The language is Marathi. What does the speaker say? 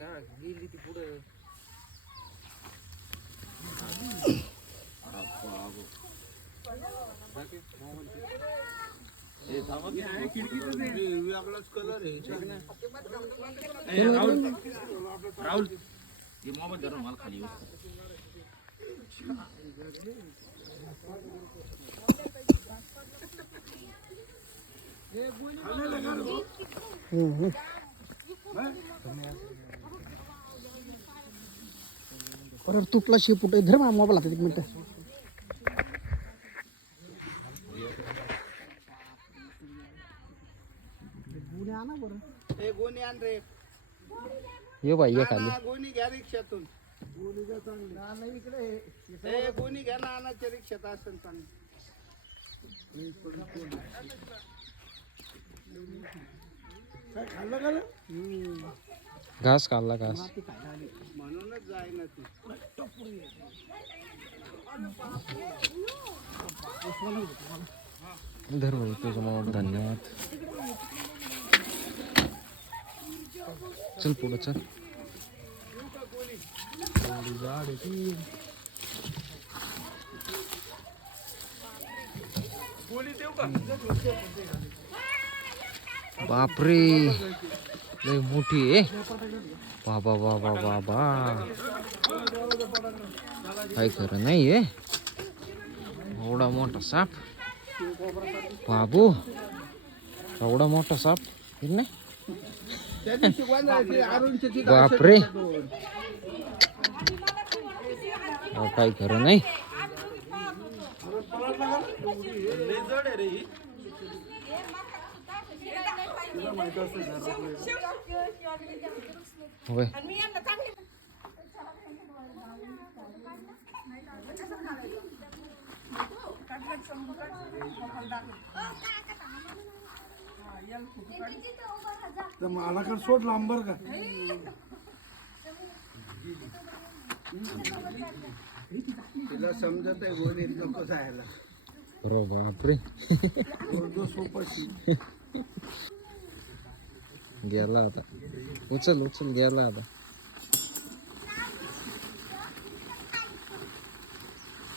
का गेली ती पुढं. कलर आहे राहुल ये मोबाईल धरून मला खाली अरे तुटला शेपूट धर मा मोबाईल हातात 1 मिनिट. गोणी आणा बरं. ए गोणी आण रे. ये बाई ये खाली. गोणी घ्या रिक्षातून. गोणी घ्या चांगली. नाही इकडे ए गोणी घ्या ना आणाच्या रिक्षात असेल चांगली. काय खाल्लं का? घास खाल्ला घास. म्हणूनच जाय ना ती. धर भाई तुझं मोबाईल. धन्यवाद. चल पुढं चल. बापरे लय मोठी आहे. बाबा बाबा बाबा काय खरं नाही आहे. एवढा मोठा साप बाबू. एवढा मोठा साप नाही. बापरे काय खरं नाही. होय मला का सोड लांबर का. तिला समजत आहे गोणीत नको जायला. बापरे गेला आता. उचल उचल गेला आता.